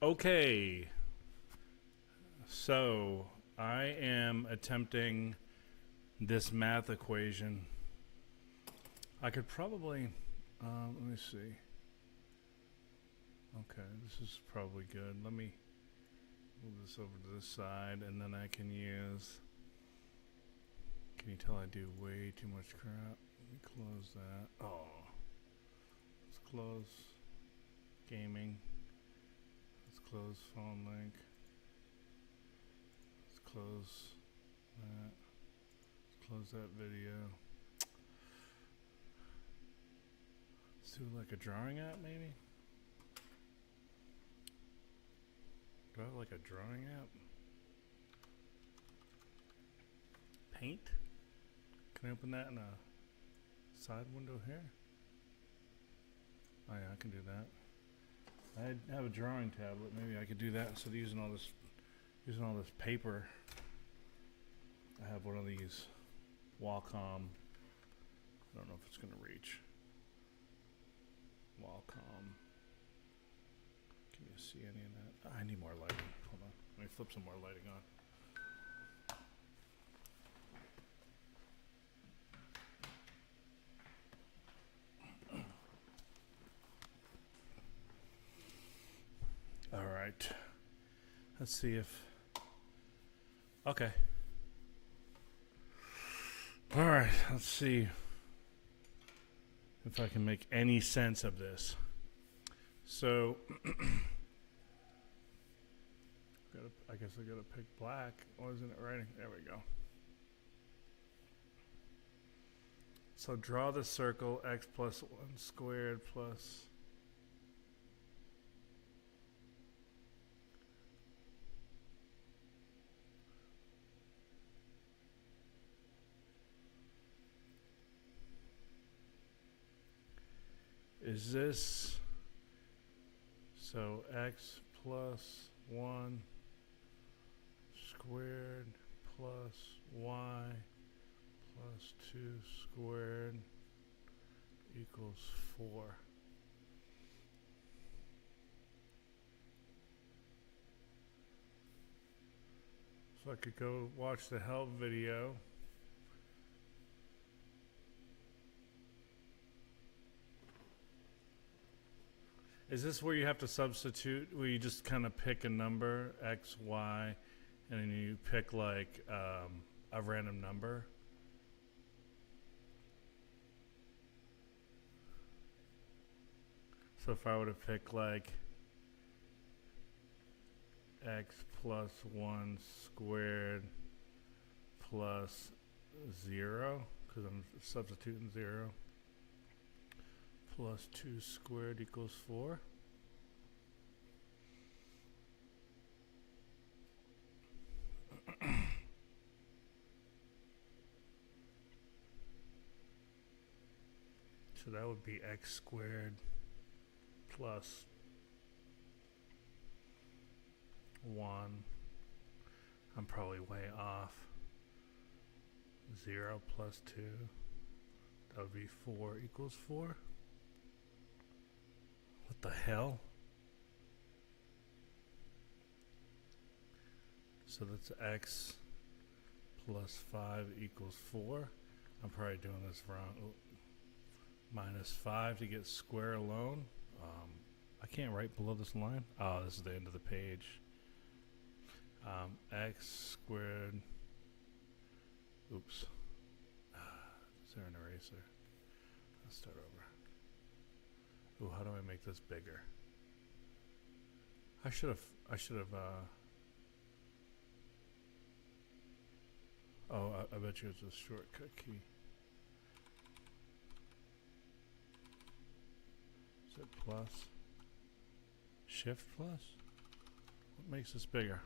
Okay, so I am attempting this math equation. I could probably, let me see. Okay, this is probably good. Let me move this over to this side, and then I can use. Can you tell I do way too much crap? Let me close that. Oh, let's close gaming. Let's close phone link. Let's close that. Let's close that video. Let's do like a drawing app, maybe? Do I have like a drawing app? Paint? Can I open that in a side window here? Oh yeah, I can do that. I have a drawing tablet. Maybe I could do that instead of using all this paper. I have one of these Wacom. I don't know if it's gonna reach. Wacom. Can you see any of that? I need more lighting. Hold on. Let me flip some more lighting on. All right. Let's see if. Okay. All right. Let's see if I can make any sense of this. So, I guess I gotta pick black. Why isn't it writing? There we go. So draw the circle x plus 1 squared plus. Is this. So x plus 1 squared plus y plus 2 squared equals 4. So I could go watch the help video. Is this where you have to substitute, where you just kind of pick a number, x, y, and then you pick like a random number? So if I were to pick like x plus 1 squared plus 0, because I'm substituting 0, plus 2 squared equals 4. So that would be x squared plus 1. I'm probably way off. 0 plus 2. That would be 4 equals 4. What the hell? So that's x plus 5 equals 4. I'm probably doing this wrong. Oh. Minus 5 to get square alone. I can't write below this line. Oh, this is the end of the page. X squared. Oops. Is there an eraser? Let's start over. Ooh, how do I make this bigger? I should have. Oh, I bet you it's a shortcut key. Is it plus? Shift plus? What makes this bigger?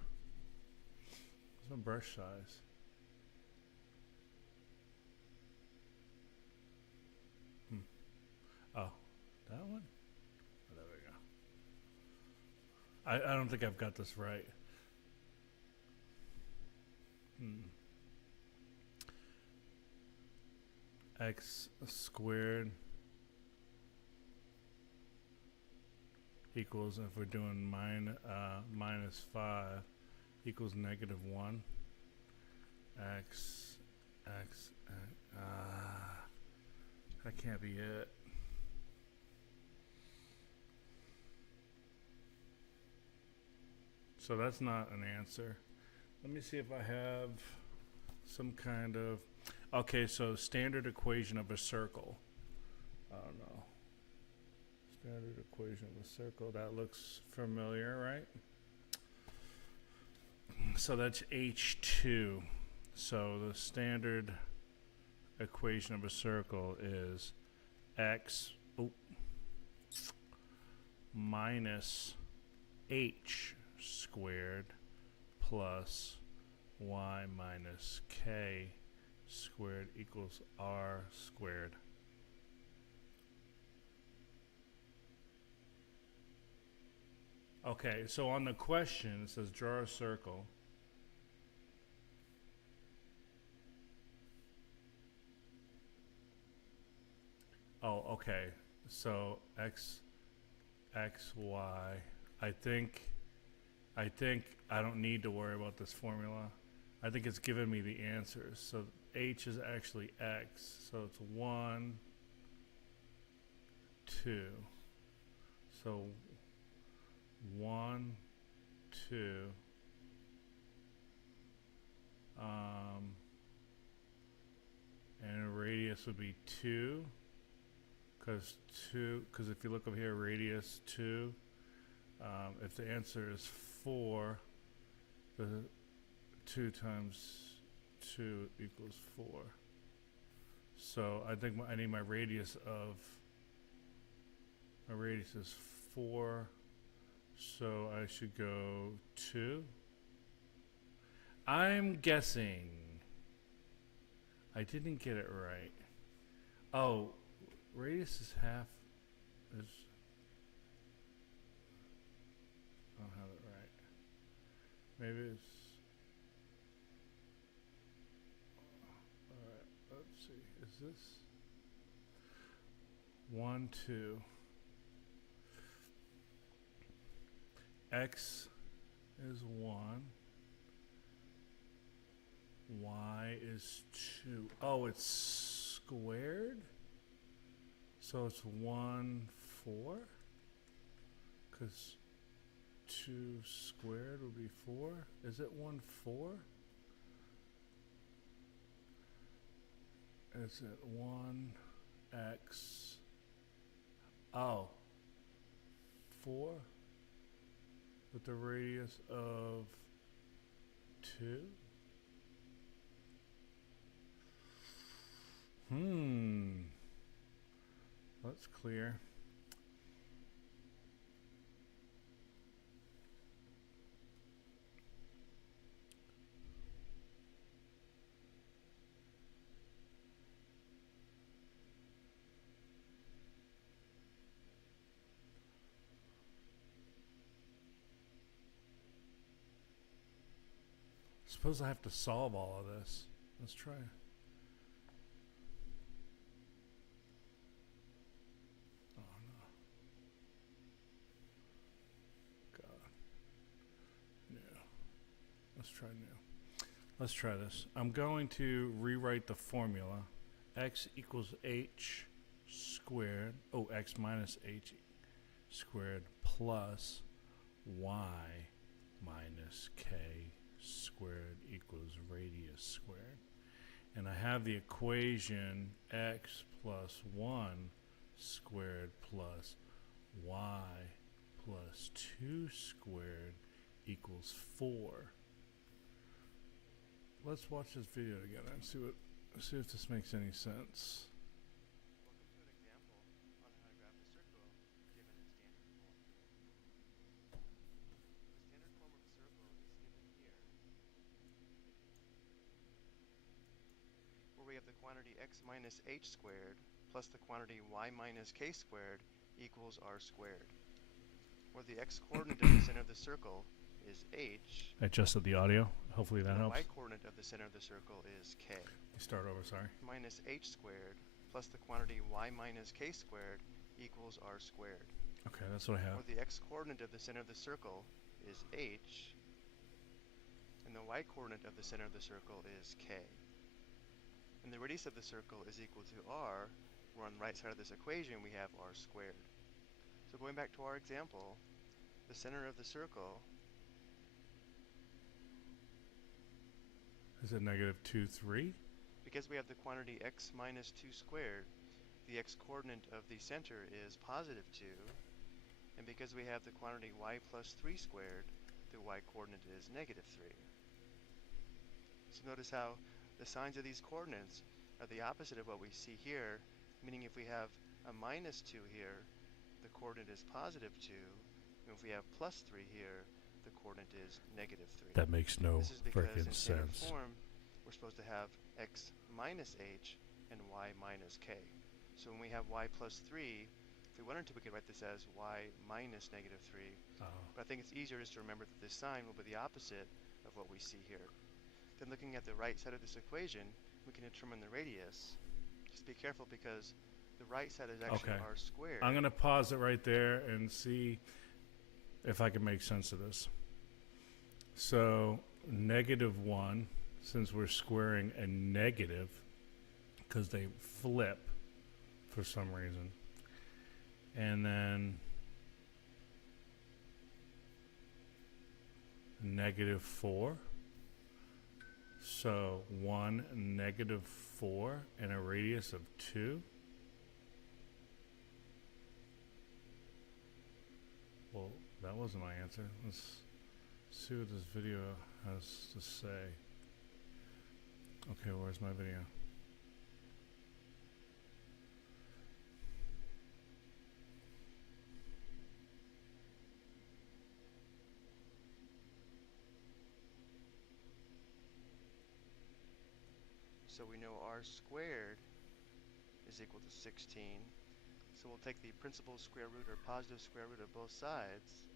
What's my brush size? Oh, that one? Oh, there we go. I don't think I've got this right. X squared equals, if we're doing minus 5 equals -1. X, that can't be it. So that's not an answer. Let me see if I have some kind of, okay, so standard equation of a circle. I don't know. Standard equation of a circle, that looks familiar, right? So that's H2. So the standard equation of a circle is x minus h squared plus y minus k squared equals r squared. Okay, so on the question it says draw a circle. Oh, okay. So x, y. I think I don't need to worry about this formula. I think it's given me the answers. So h is actually x. So it's 1, 2. So 1, 2. And a radius would be 2. Because if you look up here, radius 2. If the answer is 4, the 2 times 2 equals 4. So I think I need my radius is 4. So I should go 2. I'm guessing I didn't get it right. Oh, radius is half. I don't have it right. Maybe it's. Alright, let's see. Is this 1, 2? X is 1. Y is 2. Oh, it's squared? So it's 1, 4? Because 2 squared would be 4. Is it 1, 4? Is it 1x? Oh, 4 with the radius of 2? That's clear. Suppose I have to solve all of this. Let's try. Oh no. God. New. Let's try new. Let's try this. I'm going to rewrite the formula. X equals h squared. Oh, x minus h squared plus y minus k squared equals radius squared. And I have the equation x plus 1 squared plus y plus 2 squared equals 4. Let's watch this video together and see if this makes any sense. We have the quantity x minus h squared plus the quantity y minus k squared equals r squared, where the x coordinate of the center of the circle is h. I adjusted the audio. Hopefully that helps. The y coordinate of the center of the circle is k. Start over, sorry. Minus h squared plus the quantity y minus k squared equals r squared. Okay, that's what I have. Or the x-coordinate of the center of the circle is h, and the y-coordinate of the center of the circle is k. And the radius of the circle is equal to r, where on the right side of this equation we have r squared. So going back to our example, the center of the circle Is it negative 2, 3? because we have the quantity x minus 2 squared, the x-coordinate of the center is positive 2, and because we have the quantity y plus 3 squared, the y-coordinate is negative 3. So notice how the signs of these coordinates are the opposite of what we see here, meaning if we have a minus 2 here, the coordinate is positive 2, and if we have plus 3 here, the coordinate is negative 3. That makes no This is because freaking in standard sense. form, we're supposed to have x minus h and y minus k. So when we have y plus 3, if we wanted to, we could write this as y minus negative 3. Oh. But I think it's easier just to remember that this sign will be the opposite of what we see here. Then looking at the right side of this equation, we can determine the radius. Just be careful because the right side is actually Okay. r squared. I'm going to pause it right there and see if I can make sense of this. So, negative 1, since we're squaring a negative, because they flip for some reason. And then negative 4. So 1, negative 4, and a radius of 2. Well, that wasn't my answer. Let's see what this video has to say. Okay, where's my video? So we know r squared is equal to 16. So we'll take the principal square root or positive square root of both sides.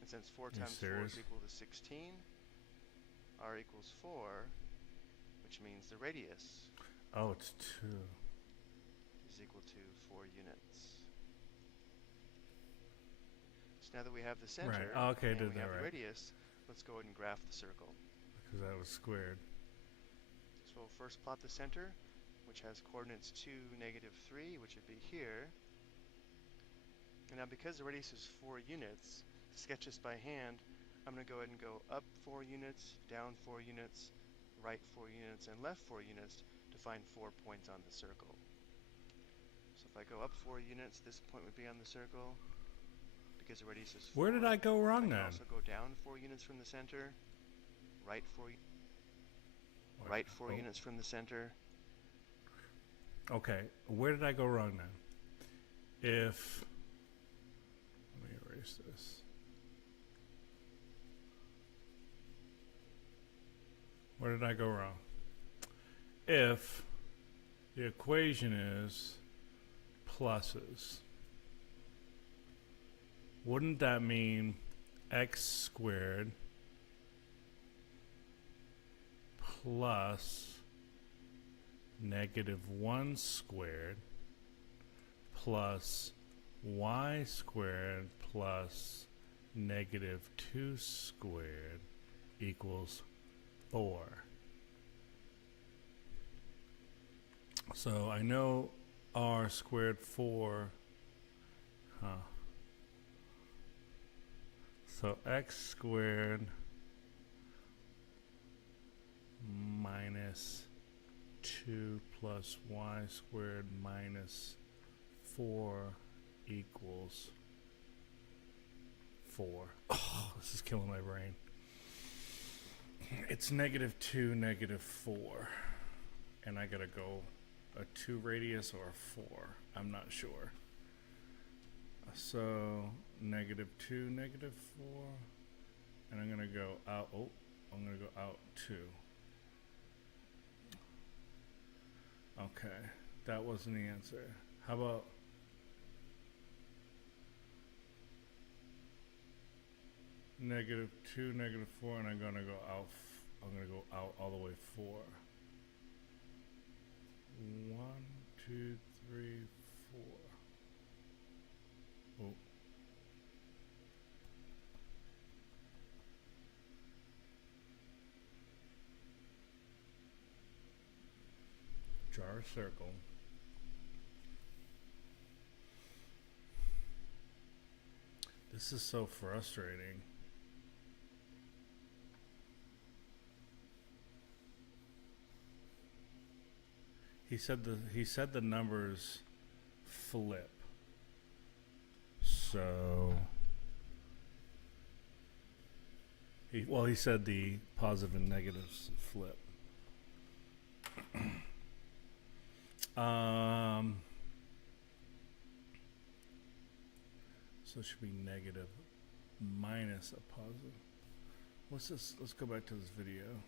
And since 4 times 4 is equal to 16, r equals 4, which means the radius Oh, it's 2. is equal to 4 units. So now that we have the center Right. Oh, okay, and did we that have the right. radius, let's go ahead and graph the circle. Because that was squared. So we'll first plot the center, which has coordinates 2, negative 3, which would be here. And now because the radius is 4 units, to sketch this by hand, I'm going to go ahead and go up 4 units, down 4 units, right 4 units, and left 4 units to find 4 points on the circle. So if I go up 4 units, this point would be on the circle, because the radius is 4. Where did I go wrong I can then? also go down 4 units from the center, right 4 units from the center. Okay, where did I go wrong then? If, let me erase this. Where did I go wrong? If the equation is pluses, wouldn't that mean x squared plus negative 1 squared plus y squared plus negative 2 squared equals 4. So I know r squared 4, so x squared minus 2 plus y squared minus 4 equals 4. Oh, this is killing my brain. It's negative 2, negative 4. And I gotta go a 2 radius or a 4. I'm not sure. So, negative 2, negative 4. And I'm gonna go out. Oh, I'm gonna go out 2. Okay, that wasn't the answer. How about negative 2, negative 4, and I'm gonna go out. I'm gonna go out all the way 4. 1, 2, 3, 4. a circle. This is so frustrating. He said the numbers flip. So he said the positive and negatives flip. So it should be negative minus a positive. What's this? Let's go back to this video.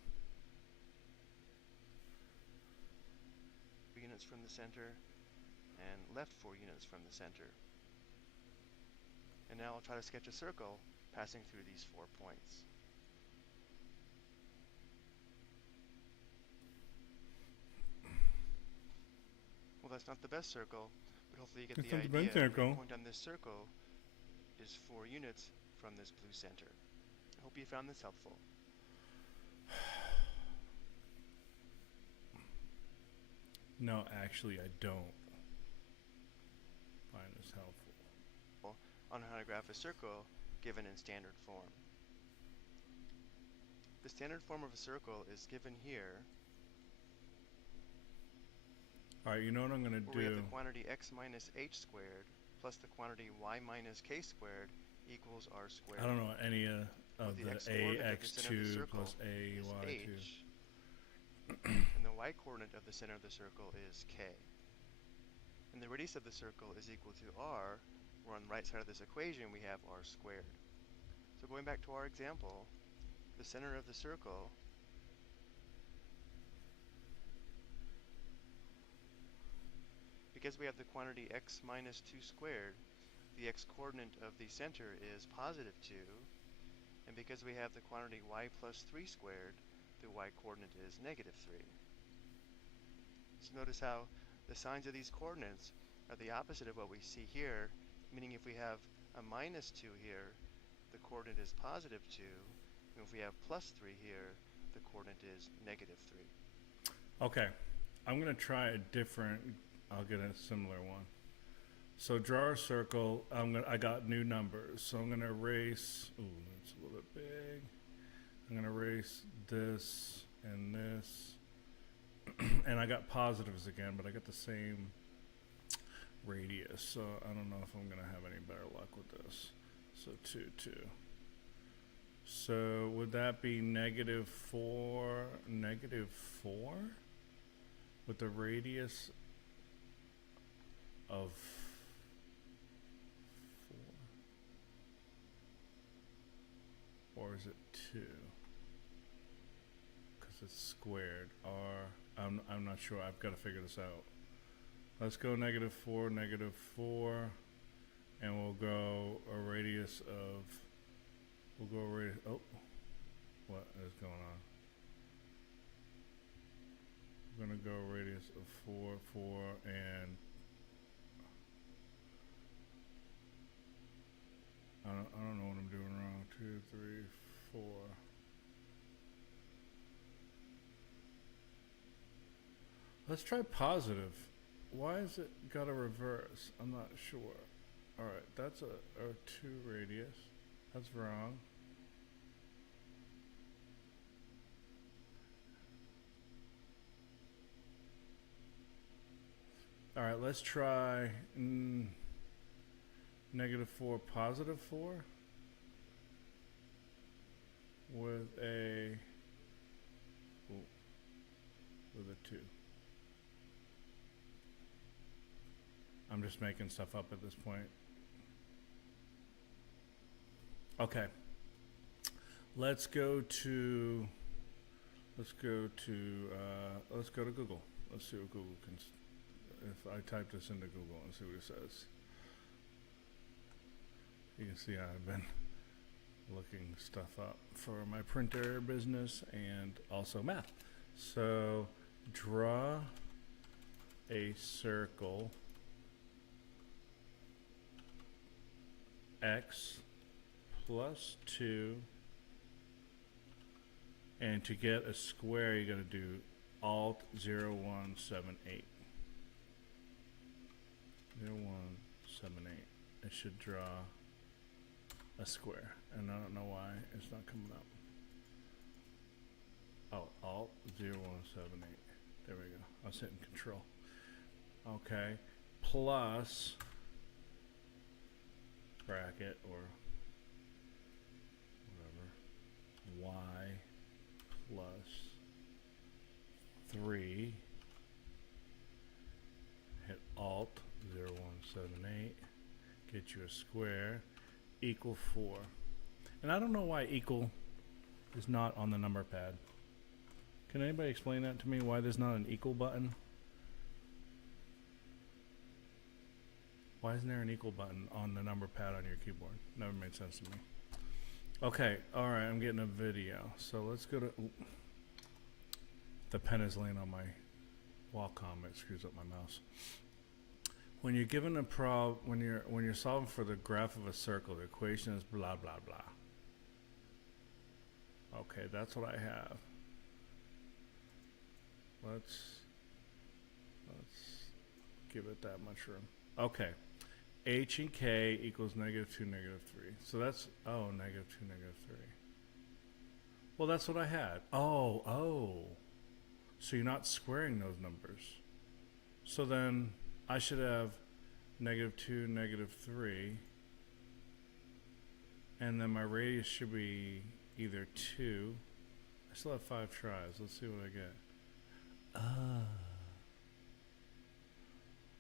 Units from the center and left 4 units from the center. And now I'll try to sketch a circle passing through these 4 points. Well, that's not the best circle, but hopefully you get the idea. The point on this circle is 4 units from this blue center. I hope you found this helpful. No, actually, I don't find this helpful. On how to graph a circle given in standard form. The standard form of a circle is given here. Alright, you know what I'm going to do? We have the quantity x minus h squared plus the quantity y minus k squared equals r squared. I don't know any of the ax2 plus ay2. And the y-coordinate of the center of the circle is k. And the radius of the circle is equal to r, where on the right side of this equation we have r squared. So going back to our example, the center of the circle because we have the quantity x minus 2 squared, the x-coordinate of the center is positive 2, and because we have the quantity y plus 3 squared, the y-coordinate is negative 3. So notice how the signs of these coordinates are the opposite of what we see here, meaning if we have a minus 2 here, the coordinate is positive 2, and if we have plus 3 here, the coordinate is negative 3. Okay, I'm going to try a different, I'll get a similar one. So draw a circle, I got new numbers, so I'm going to erase, ooh, that's a little bit big. I'm going to erase this and this, and I got positives again, but I got the same radius, so I don't know if I'm going to have any better luck with this. So 2, 2. So would that be negative 4 with the radius of 4? Or is it 2? Because it's squared. I'm not sure. I've got to figure this out. Let's go negative 4, and we'll go a radius of, oh, what is going on? We're going to go a radius of 4, 4, and I don't know what I'm doing wrong. 2, 3, 4. Let's try positive. Why is it got a reverse? I'm not sure. Alright, that's a 2 radius. That's wrong. Alright, let's try negative 4, positive 4 with a 2. I'm just making stuff up at this point. Okay. Let's go to Google. Let's see what Google can. If I type this into Google and see what it says. You can see I've been looking stuff up for my printer business and also math. So draw a circle x plus 2, and to get a square you got to do alt 0, 1, 7, 8. 0178. It should draw a square, and I don't know why it's not coming up. Oh, Alt 0178. There we go. I was hitting Control. Okay, plus bracket or whatever. Y plus 3. Hit Alt 0178. Get you a square. Equal 4. And I don't know why equal is not on the number pad. Can anybody explain that to me? Why there's not an equal button? Why isn't there an equal button on the number pad on your keyboard? Never made sense to me. Okay, alright, I'm getting a video. So let's go to... The pen is laying on my Wacom. It screws up my mouse. When you're given a when you're solving for the graph of a circle, the equation is blah blah blah. Okay, that's what I have. Let's give it that much room. Okay, h and k equals -2, -3. So that's -2, -3. Well, that's what I had. Oh. So you're not squaring those numbers. So then I should have -2, -3. And then my radius should be either 2. I still have 5 tries. Let's see what I get.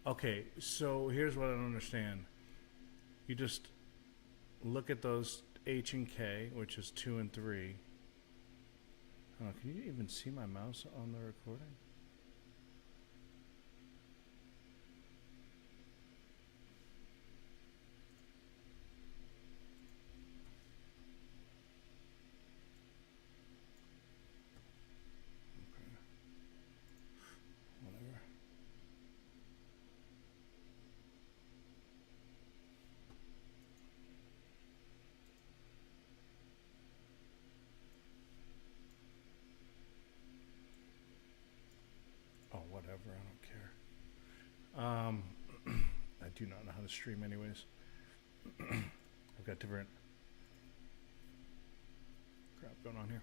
Okay, so here's what I don't understand. You just look at those h and k, which is 2 and 3. Can you even see my mouse on the recording? Okay. Whatever. Oh, whatever, I don't care. I do not know how to stream anyways. I've got different crap going on here.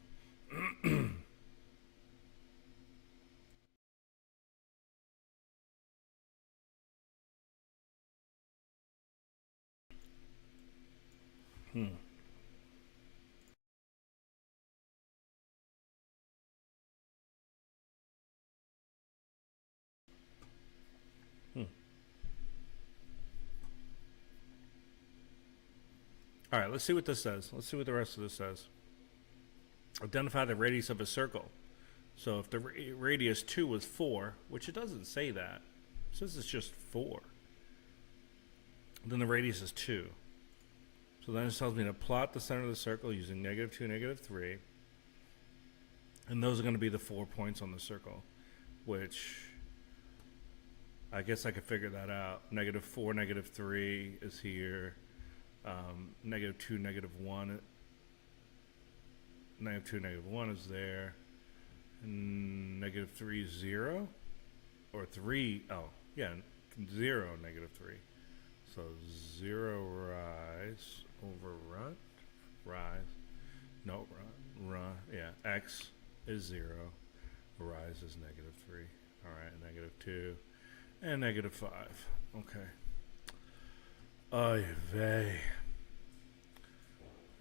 All right, let's see what this says. Let's see what the rest of this says. Identify the radius of a circle. So if the radius 2 was 4, which it doesn't say that, it says it's just 4, then the radius is 2. So then it tells me to plot the center of the circle using -2, -3. And those are going to be the 4 points on the circle, which I guess I could figure that out. -4, -3 is here. -2, -1. -2, -1 is there. And -3 is 0. Or 3. Oh, yeah. 0, -3. So 0 rise over run. Rise. No, run. Yeah. X is 0. Rise is -3. Alright, -2. And -5. Okay. Oy vey.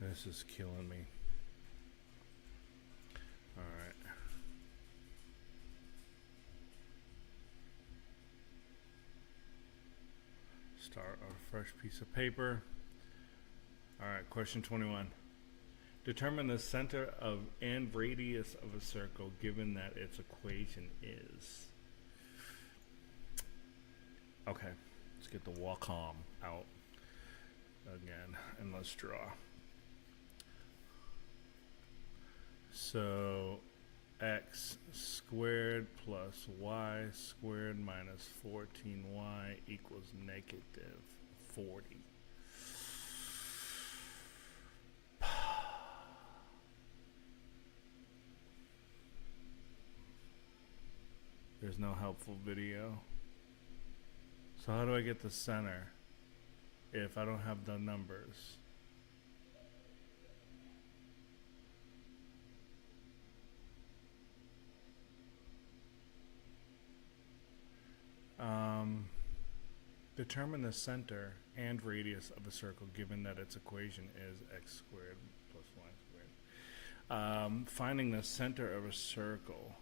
This is killing me. Alright. Start on a fresh piece of paper. Alright, question 21. Determine the center of and radius of a circle given that its equation is. Okay, let's get the Wacom out again and let's draw. So x squared plus y squared minus 14y equals -40. There's no helpful video. So how do I get the center if I don't have the numbers? Determine the center and radius of a circle given that its equation is x squared plus y squared. Finding the center of a circle.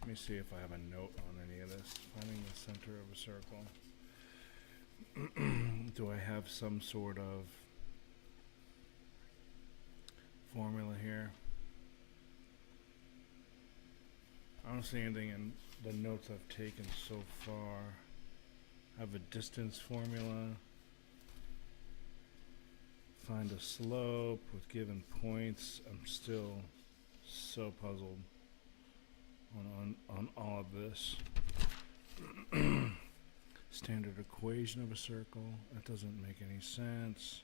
Let me see if I have a note on any of this. Finding the center of a circle. Do I have some sort of formula here? I don't see anything in the notes I've taken so far. I have a distance formula. Find a slope with given points. I'm still so puzzled on all of this. Standard equation of a circle. That doesn't make any sense.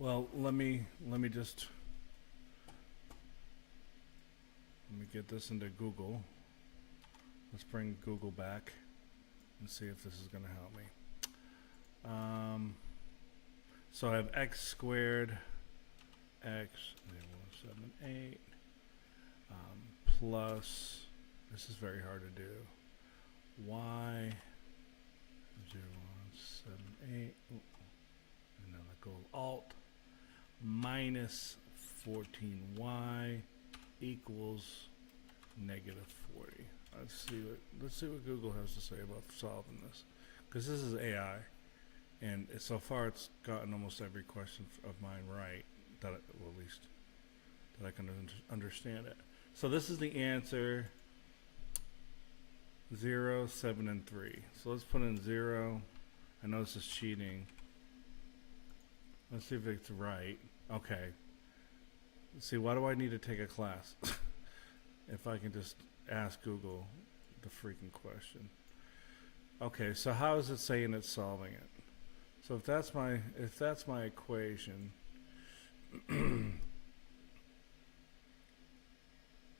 Well, let me get this into Google. Let's bring Google back and see if this is going to help me. So I have x squared, x 178, plus, this is very hard to do, y 0178, and then let go of alt, minus 14y equals negative 40. Let's see what Google has to say about solving this, because this is AI, and so far it's gotten almost every question of mine right, well, at least that I can understand it. So this is the answer: 0, 7, and 3. So let's put in 0. I know this is cheating. Let's see if it's right. Okay. Let's see, why do I need to take a class if I can just ask Google the freaking question? Okay, so how is it saying it's solving it? So if that's my equation,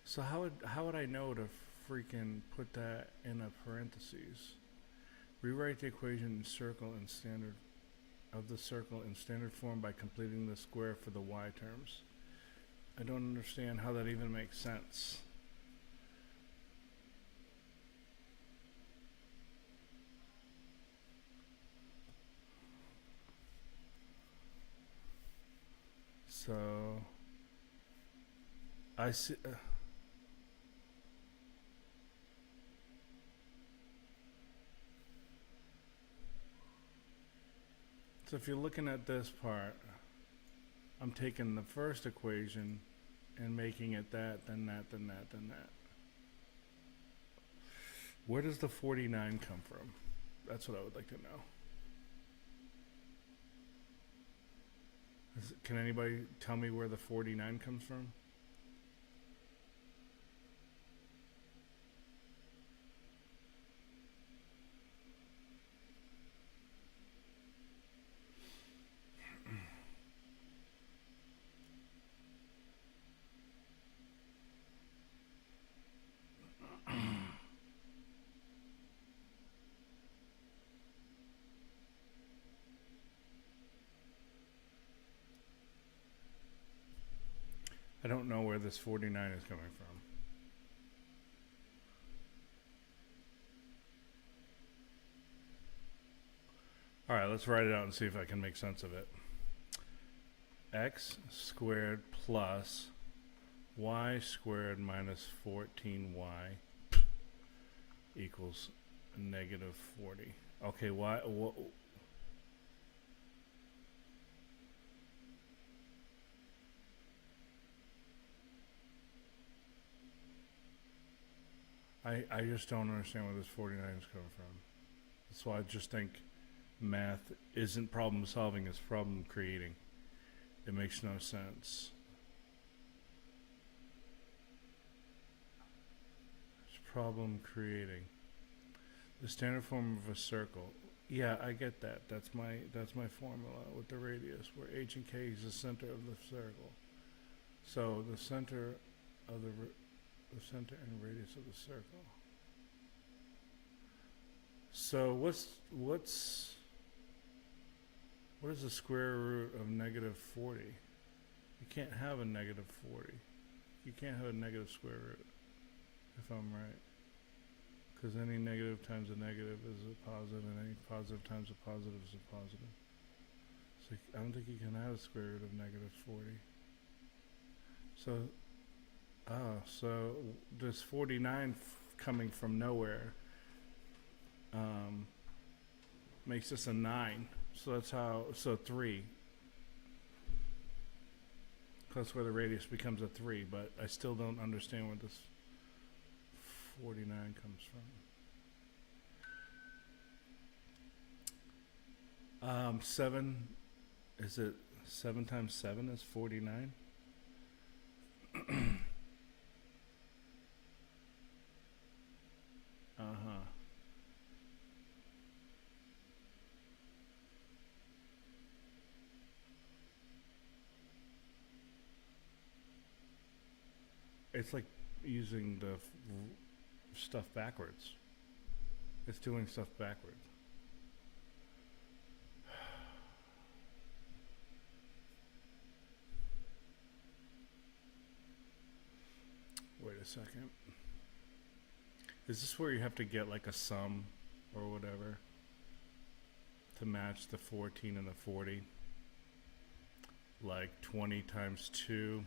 so how would I know to freaking put that in a parentheses? Rewrite the equation in circle in standard of the circle in standard form by completing the square for the y terms. I don't understand how that even makes sense. So I see. So if you're looking at this part, I'm taking the first equation and making it that, then that, then that, then that. Where does the 49 come from? That's what I would like to know. Can anybody tell me where the 49 comes from? I don't know where this 49 is coming from. All right, let's write it out and see if I can make sense of it. X squared plus y squared minus 14y equals negative 40. Okay, why? I just don't understand where this 49 is coming from. That's why I just think math isn't problem solving, it's problem creating. It makes no sense. It's problem creating. The standard form of a circle. Yeah, I get that. That's my formula with the radius, where h and k is the center of the circle. So the center of the center and radius of the circle. So what is the square root of negative 40? You can't have a negative 40. You can't have a negative square root, if I'm right. Because any negative times a negative is a positive, and any positive times a positive is a positive. So I don't think you can have a square root of negative 40. So this 49 coming from nowhere makes this a 9. So that's how, so 3. That's where the radius becomes a 3, but I still don't understand where this 49 comes from. 7, is it 7 times 7 is 49? Uh-huh. It's like using the stuff backwards. It's doing stuff backwards. Wait a second. Is this where you have to get like a sum or whatever to match the 14 and the 40? Like 20 times 2.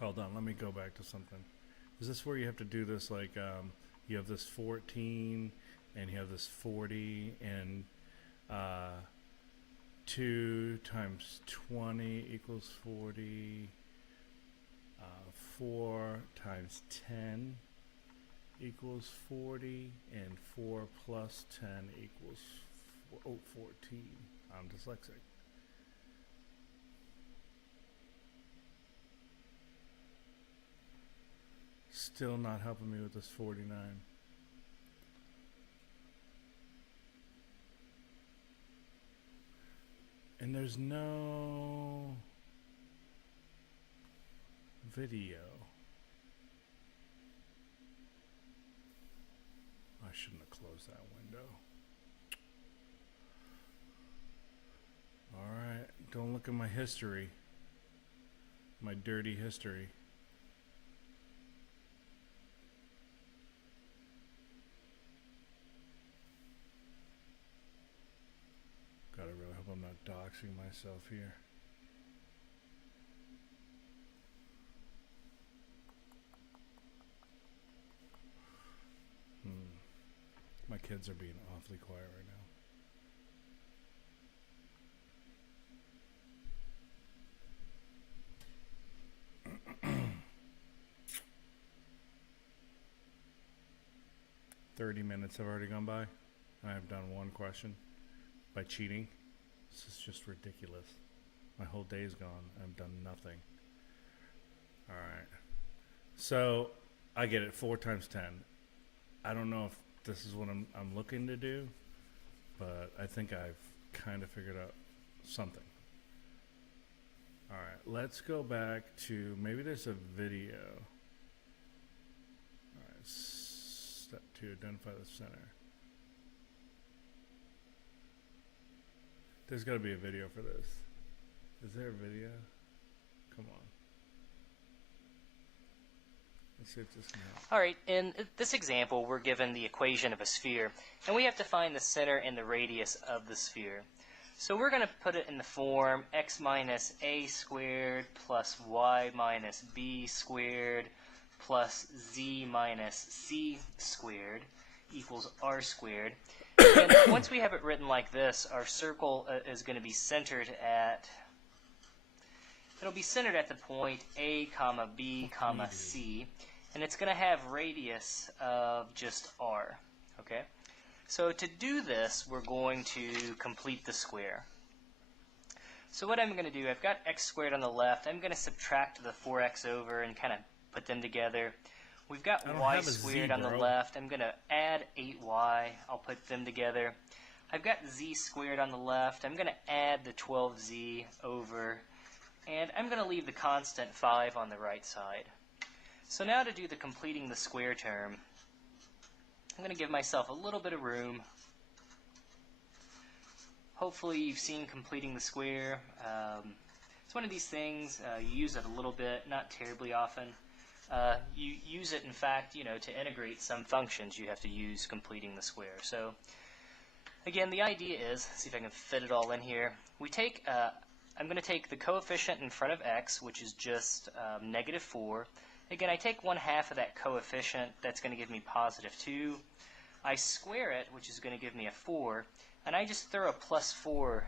Hold on, let me go back to something. Is this where you have to do this like you have this 14 and you have this 40 and 2 times 20 equals 40. 4 times 10 equals 40, and 4 plus 10 equals 14. I'm dyslexic. Still not helping me with this 49. And there's no video. I shouldn't have closed that window. Alright, don't look at my history. My dirty history. God, I really hope I'm not doxing myself here. My kids are being awfully quiet right now. 30 minutes have already gone by. I have done one question by cheating. This is just ridiculous. My whole day is gone. I've done nothing. Alright. So, I get it. 4 times 10. I don't know if this is what I'm looking to do, but I think I've kind of figured out something. Alright, let's go back to, maybe there's a video. Alright, step 2, identify the center. There's got to be a video for this. Is there a video? Come on. Let's see if this can help. Alright, in this example, we're given the equation of a sphere, and we have to find the center and the radius of the sphere. So we're going to put it in the form x minus a squared plus y minus b squared plus z minus c squared equals r squared. And once we have it written like this, our circle is going to be centered at, it'll be centered at the point a comma b comma c, and it's going to have radius of just r. Okay? So to do this, we're going to complete the square. So what I'm going to do, I've got x squared on the left. I'm going to subtract the 4x over and kind of put them together. We've got y squared on the left. I'm going to add 8y. I'll put them together. I've got z squared on the left. I'm going to add the 12z over, and I'm going to leave the constant 5 on the right side. So now to do the completing the square term, I'm going to give myself a little bit of room. Hopefully you've seen completing the square. It's one of these things, you use it a little bit, not terribly often. You use it, in fact, to integrate some functions you have to use completing the square. So again, the idea is, see if I can fit it all in here. I'm going to take the coefficient in front of x, which is just -4. Again, I take 1/2 of that coefficient. That's going to give me +2. I square it, which is going to give me a 4. And I just throw a +4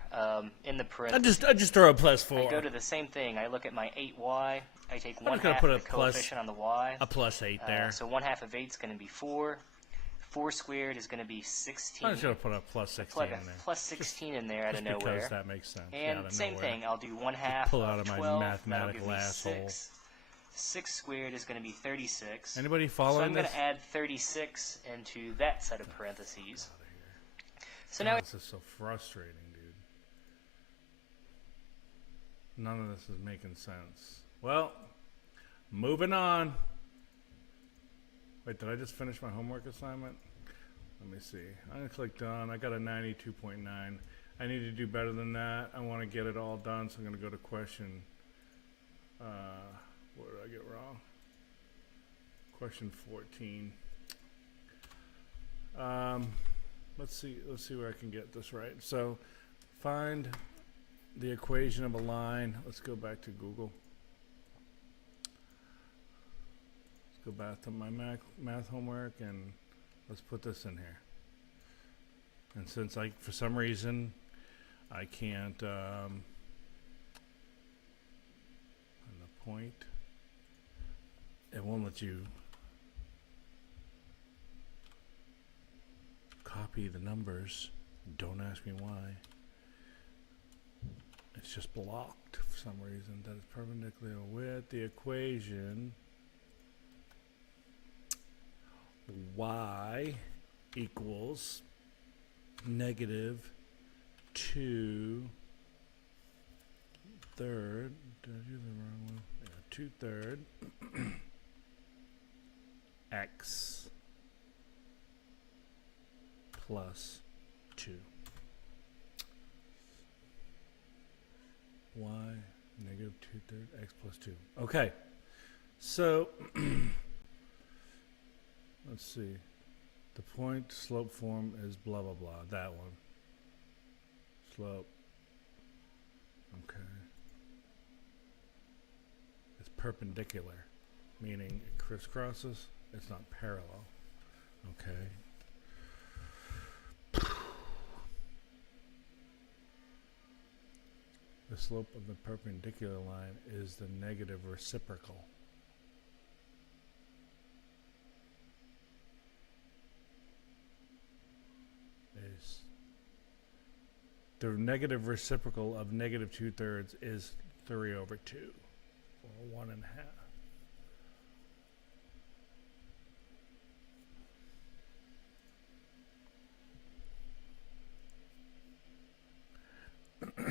in the parentheses. I just throw a +4. I go to the same thing. I look at my 8y. I take I'm just 1/2 gonna put of the coefficient on the y. a +8 there. So 1/2 of 8 is going to be 4. 4 squared is going to be 16. I'm just gonna put a +16 Plug a in there. +16 in there out of Just nowhere. because that makes sense. And out of same nowhere. thing. I'll do 1/2 pull out of my 12. mathematical That'll give me asshole. 6. 6 squared is going to be 36. Anybody So following I'm going this? to add 36 into that set of parentheses. So now God, this is so frustrating, dude. None of this is making sense. Well, moving on. Wait, did I just finish my homework assignment? Let me see. I'm going to click done. I got a 92.9. I need to do better than that. I want to get it all done, so I'm going to go to question. What did I get wrong? Question 14. Let's see where I can get this right. So, find the equation of a line. Let's go back to Google. Let's go back to my math homework and let's put this in here. And since for some reason, I can't, on the point, it won't let you copy the numbers. Don't ask me why. It's just blocked for some reason. That is perpendicular with the equation y equals -2/3. Did I do the wrong one? Yeah, 2/3 x plus 2. Y -2/3 x plus 2. Okay. So, let's see. The point slope form is blah, blah, blah. That one. Slope. Okay. It's perpendicular, meaning it crisscrosses. It's not parallel. Okay. The slope of the perpendicular line is the negative reciprocal. The negative reciprocal of -2/3 is 3/2, or 1.5.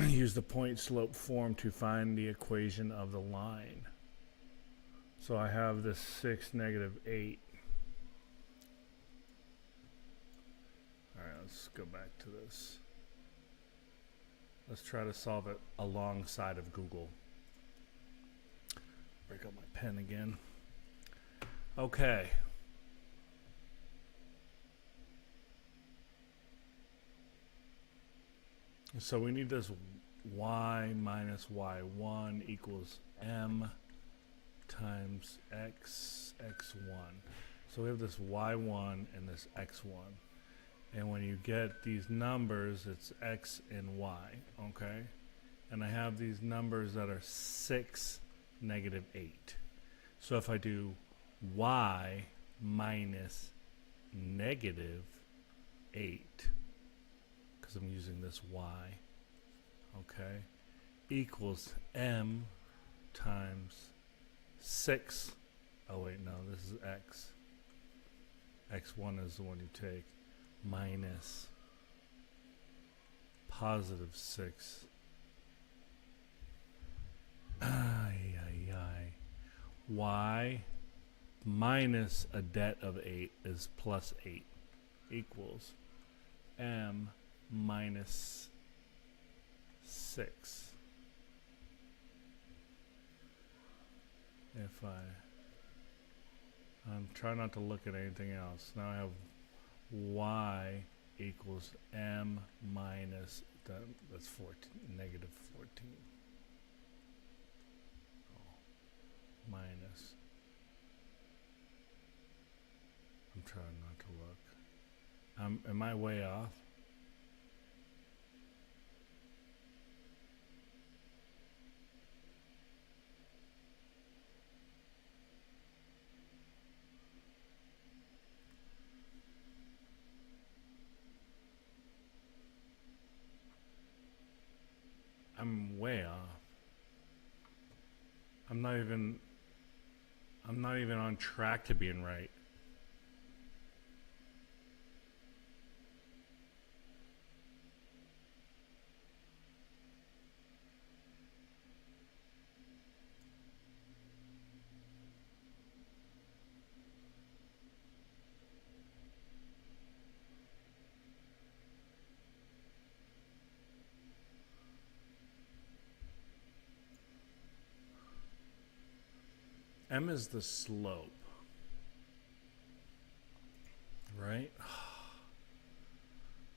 Use the point slope form to find the equation of the line. So I have this 6 -8. Alright, let's go back to this. Let's try to solve it alongside of Google. Break up my pen again. Okay. So we need this y minus y1 equals m times x1. So we have this y1 and this x1. And when you get these numbers, it's x and y, okay? And I have these numbers that are 6, -8. So if I do y minus -8, because I'm using this y, okay, equals m times 6. Oh wait, no, this is x. x1 is the one you take. Minus positive 6. Ay, ay, ay. Y minus a det of 8 is plus 8 equals m minus 6. If I'm trying not to look at anything else. Now I have y equals m minus, that's 14, negative 14. Oh, minus. I'm trying not to look. Am I way off? I'm way off. I'm not even on track to being right. M is the slope, right?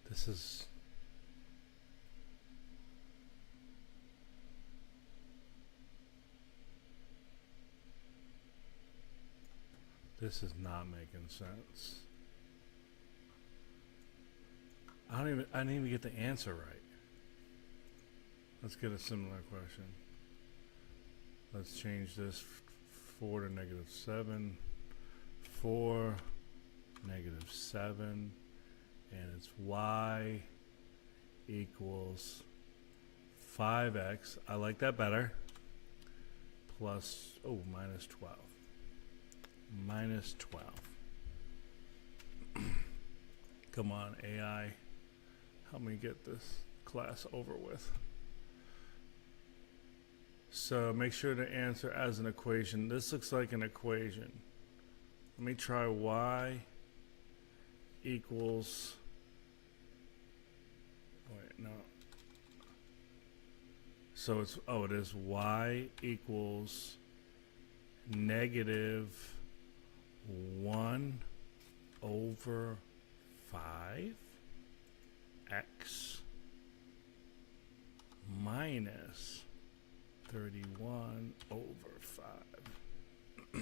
This is not making sense. I didn't even get the answer right. Let's get a similar question. Let's change this 4 to negative 7, 4, negative 7, and it's y equals 5x, I like that better, plus, oh, minus 12. Minus 12. Come on, AI, help me get this class over with. So make sure to answer as an equation. This looks like an equation. Let me try y equals, wait, no. So it's, oh, it is y equals negative 1 over 5 x minus 31 over 5.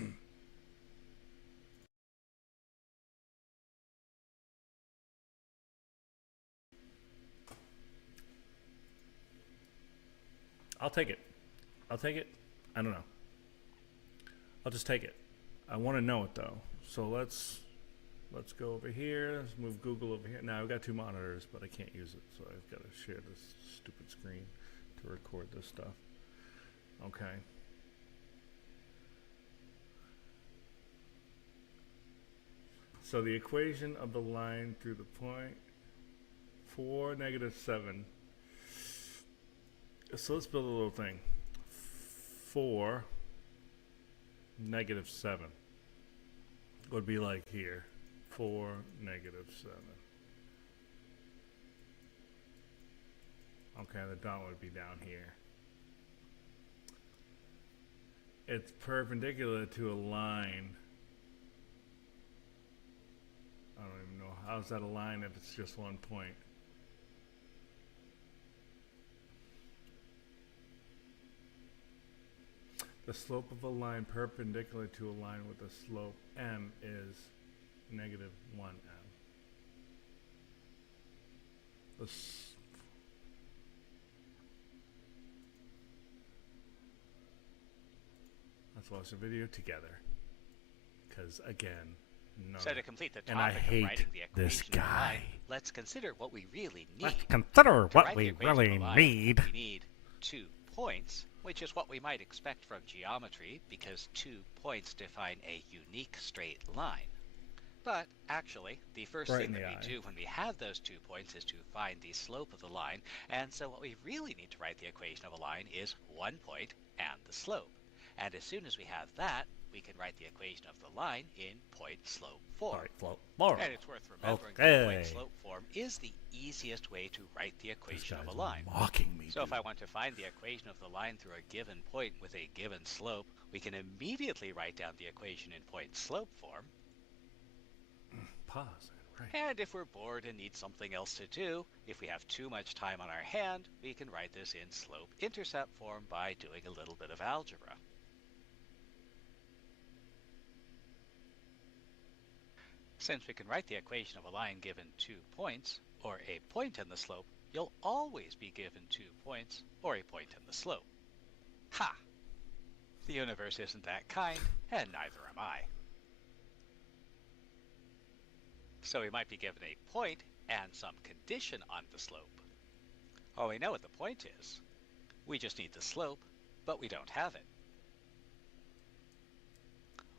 I'll take it. I'll take it. I don't know. I'll just take it. I want to know it though. So let's go over here. Let's move Google over here. Now I've got 2 monitors, but I can't use it, so I've got to share this stupid screen to record this stuff. Okay. So the equation of the line through the point 4, negative 7. So let's build a little thing. 4, negative 7 would be like here. 4, negative 7. Okay, the dot would be down here. It's perpendicular to a line. I don't even know. How's that a line if it's just one point? The slope of a line perpendicular to a line with a slope m is negative 1m. Let's watch the video together. Because again, no. So to complete the And I topic of hate writing the this equation of guy. line, let's consider what we really need. Let's consider To what write we the equation really of line, need. We need 2 points, which is what we might expect from geometry, because 2 points define a unique straight line. But actually, the first Right thing in that the we eye. do when we have those 2 points is to find the slope of the line, and so what we really need to write the equation of a line is 1 point and the slope. And as soon as we have that, we can write the equation of the line in point-slope form. Point slope form. And it's worth remembering that Okay. point-slope form is the easiest way to write the This equation guy's of a line. mocking me. So if dude. I want to find the equation of the line through a given point with a given slope, we can immediately write down the equation in point-slope form. Pause. Right. And if we're bored and need something else to do, if we have too much time on our hand, we can write this in slope-intercept form by doing a little bit of algebra. Since we can write the equation of a line given 2 points, or a point in the slope, you'll always be given 2 points, or a point in the slope. Ha! The universe isn't that kind, and neither am I. So we might be given a point and some condition on the slope. Oh, we know what the point is. We just need the slope, but we don't have it.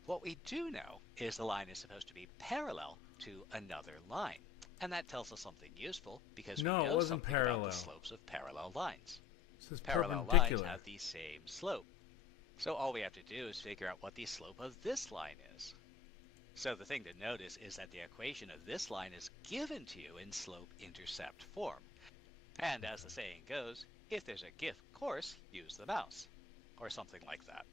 What we do know is the line is supposed to be parallel to another line. And that tells us something useful because No, we it know wasn't something about parallel. the slopes of parallel lines. This is Parallel lines perpendicular. have the same slope. So all we have to do is figure out what the slope of this line is. So the thing to notice is that the equation of this line is given to you in slope-intercept form. And as the saying goes, if there's a gift course, use the mouse, or something like that.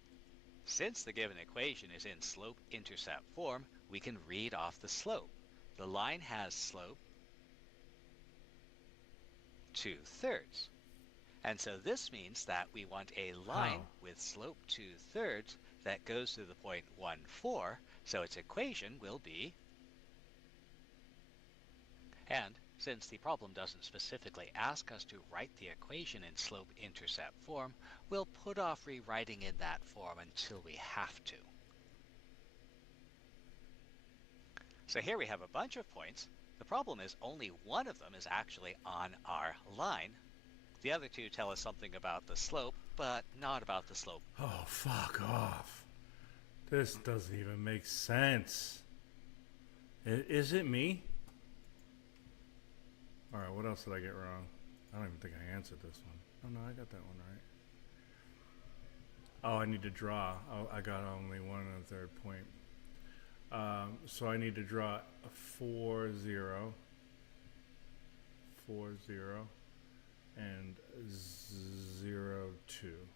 Since the given equation is in slope-intercept form, we can read off the slope. The line has slope 2/3. And so this means that we want a line How? with slope 2/3 that goes through the point 1, 4, so its equation will be, and since the problem doesn't specifically ask us to write the equation in slope-intercept form, we'll put off rewriting in that form until we have to. So here we have a bunch of points. The problem is only one of them is actually on our line. The other two tell us something about the slope, but not about the slope. Oh, fuck off. This doesn't even make sense. Is it me? Alright, what else did I get wrong? I don't even think I answered this one. Oh no, I got that one right. Oh, I need to draw. Oh, I got only 1 1/3 point. So I need to draw a 4, 0, 4, 0, and 0, 2.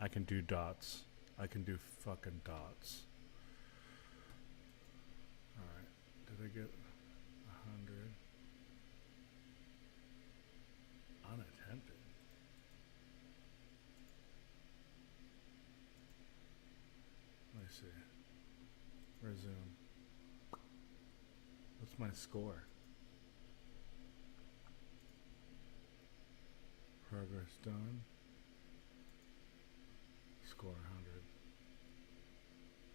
I can do dots. I can do fucking dots. Alright. Did I get 100? Unattempted. Let me see. Resume. What's my score? Progress done. Score 100.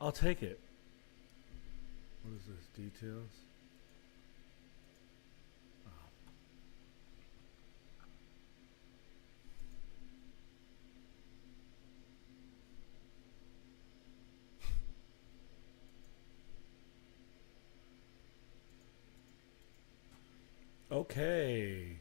I'll take it. What is this? Details? Oh. Okay.